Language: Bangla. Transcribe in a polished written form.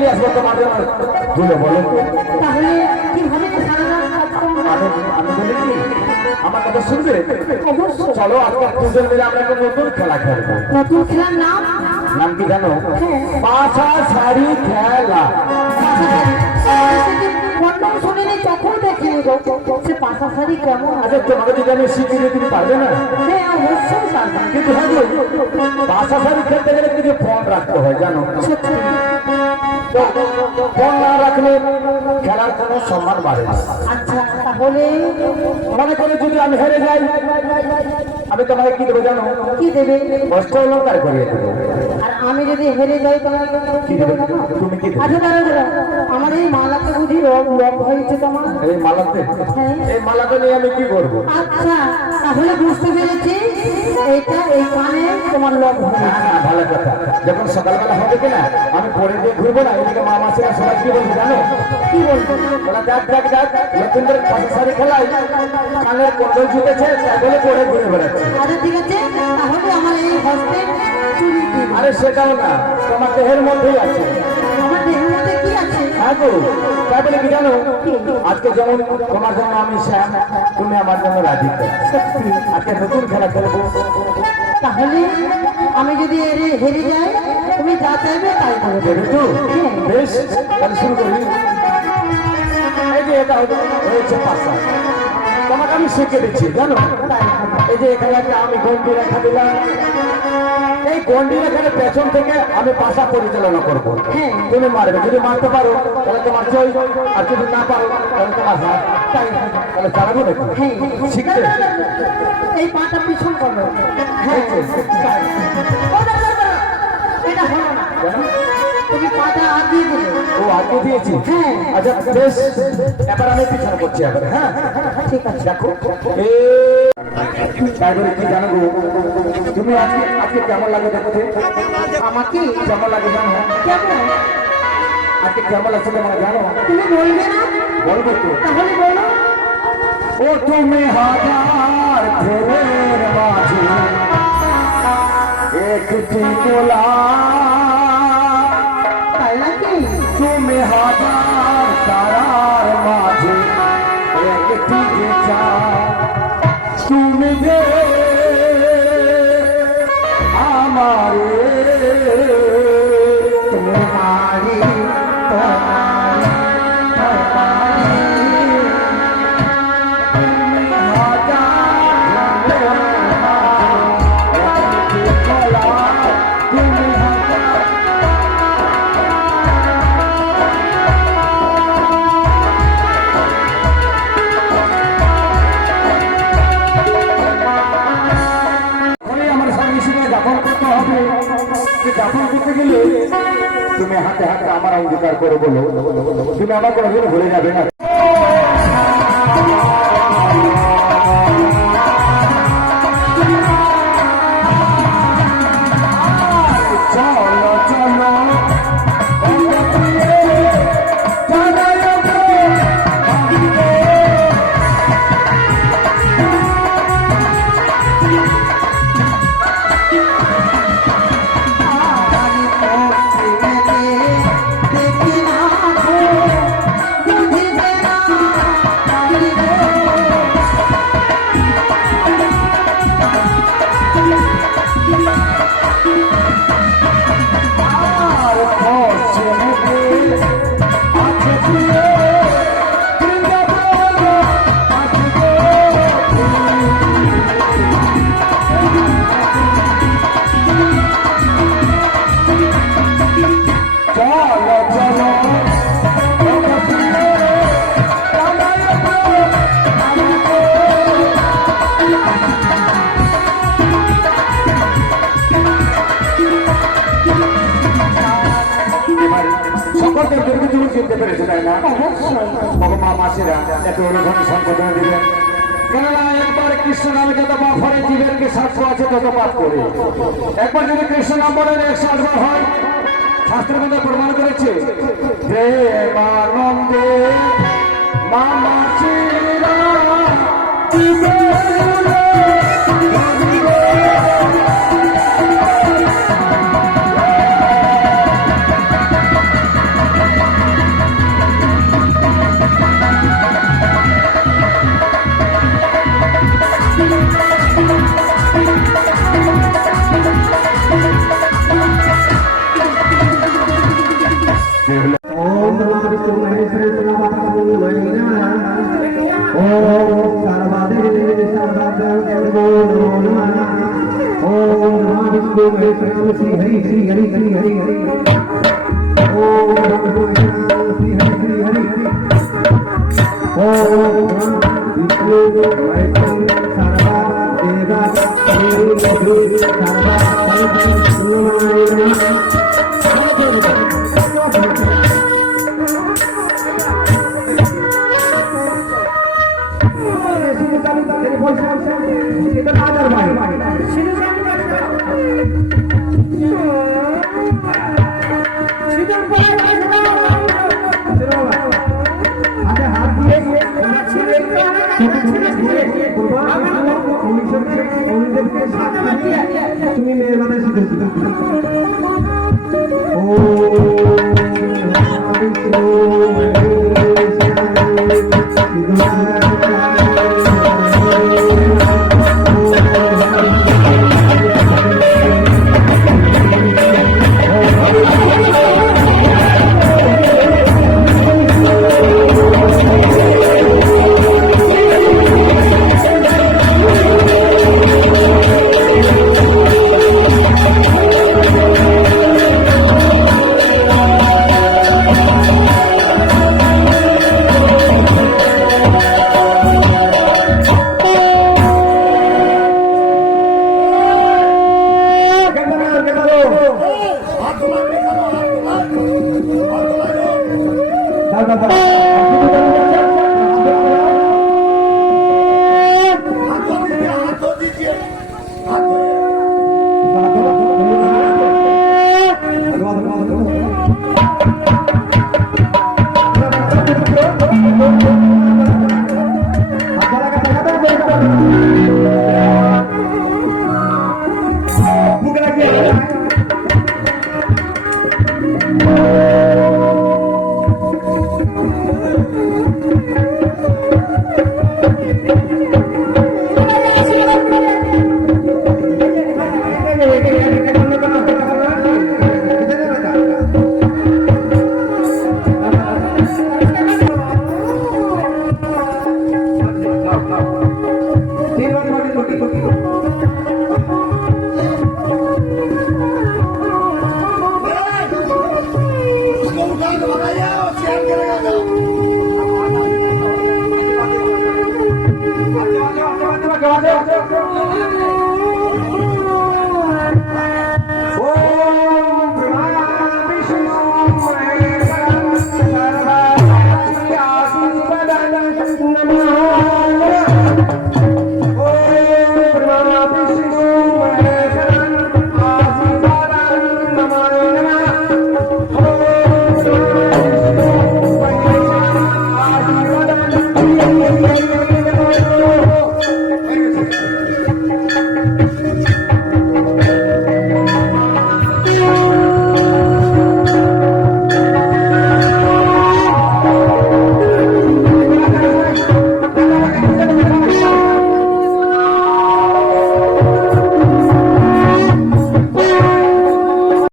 নিয়ে আসবো তোমার জন্য ধুলো বলো তো। তাহলে কিভাবে সারা রাত কাজ করবো? আমি বলি কি আমার কথা শুনবে? অবশ্যই। চলো আজকে দুজন মিলে আমরা একটা নতুন খেলা খেলবো। নতুন খেলার নাম? নাম কি জানো? হ্যাঁ। পাশা শাড়ি খেলা। বর্ণম শুনিনি, চোখও দেখিনি গো। সে পাশা শাড়ি কেমন? আচ্ছা তোমাকে যদি আমি শিখিয়ে দিই তুমি পারবে না? হ্যাঁ অবশ্যই পারবো। কিন্তু হ্যাঁ গো, পাশা শাড়ি খেলতে গেলে কিছু ফোন রাখতে হয় জানো? সত্যি। তো ফোন না রাখলে খেলার কোনো সম্মান বাড়ে না। আচ্ছা তাহলে মনে করে যদি আমি হেরে যাই আমি তোমাকে কি দেবো জানো? কি দেবে? কষ্ট অলঙ্কার করিয়ে দেবো। আর আমি যদি হেরে যাই তোমার কি দেবে জানো? তুমি কি দেবে? আচ্ছা দাঁড়া, আমার এই মালাতে বুঝি রং হয়েছে তোমার? এই মালাতে? হ্যাঁ। এই মালাতে নিয়ে আমি কি করবো? আচ্ছা তাহলে বুঝতে পেরেছি, এইটা এই কানে তোমার লগ হবে। হ্যাঁ, ভালো কথা। যখন সকালবেলা হবে কিনা আমি পরে দিয়ে ঘুরবো না, এদিকে মা মাসিরা সবাই কি বলবে জানো? কি বলবো? ওরা দেখ দেখ দেখ নতুনদের পাশে শাড়ি খেলায় কানের কন্ডল জুটেছে তাই বলে পরে ঘুরে বেড়াচ্ছে। আচ্ছা ঠিক আছে, তাহলে আমার এই হস্তে চুরি দিন। আরে সেটাও না, তোমার দেহের মধ্যেই আছে। আমার দেহের মধ্যে কি আছে? হ্যাঁ গো, তাই বলে কি জানো? আজকে যেমন তোমার জন্য আমি শ্যাম, তুমি আমার জন্য রাধিকা। সত্যি। আজকে নতুন খেলা খেলবো। তাহলে আমি যদি হেরে যাই তুমি যা চাইবে তাই করবে। দেবে তো? বেশ, তাহলে শুরু করি। এই যে এটা হয়েছে পাশা, তোমাকে আমি শিখে দিচ্ছি জানো? এই যে এখানে একটা আমি গন্ডি রেখা দিলাম, এই গন্ডি রেখার পেছন থেকে আমি পাশা পরিচালনা করবো। হ্যাঁ। তুমি মারবে, যদি মারতে পারো তাহলে তোমার জয়, আর যদি না পারো তাহলে তোমার হাত। তাই হবে। তাহলে চালাবো নাকি? হ্যাঁ। শিখতে? এই পাটা পিছন করো। হ্যাঁ। ও দাঁড়া, এটা হলো না। কেন? তুমি পাটা আগিয়ে দিলে। ও আগে দিয়েছি। হ্যাঁ। আচ্ছা বেশ, এবার আমি পিছনে করছি এবার। হ্যাঁ ঠিক আছে। দেখো তারপরে কি জানো গো, তুমি আজকে আজকে কেমন লাগে দেখতে? আমাকে কেমন লাগে জানো? কেমন? আজকে কেমন লাগছে তোমরা জানো? তুমি বলবে না? বলবো তো। তাহলে বলো। ও তুমি হাজার ফেরের মাঝে একটি গোলা, তাই নাকি? তুমি হাজার তারার মাঝে একটি যে চাঁদ, তুমি যে আমারে তোমারি তোমারি তোমারি তুমি হাতে হাতে আমার অঙ্গীকার করে বলো, তুমি আমার কোনোদিন ভুলে যাবে না। চলো চলো চিনতে পেরেছে তাই না? মা মাসিরা এত ঘন সংকোধন দিবেন, কেননা একবার কৃষ্ণ নামে যত পাপ হয় জীবের শাস্ত্র আছে তত পাপ করে। একবার যদি কৃষ্ণ নাম বলেন 108 বার হয়, শাস্ত্রের মধ্যে প্রমাণ করেছে প্রেমানন্দে মা মাসিরা অনিদেবকে সাক্ষী দিয়ে তুমি মেয়ের মাথায় শিখেছো। ও দাদা